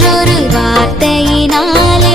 என்றொரு வார்த்தையினாலே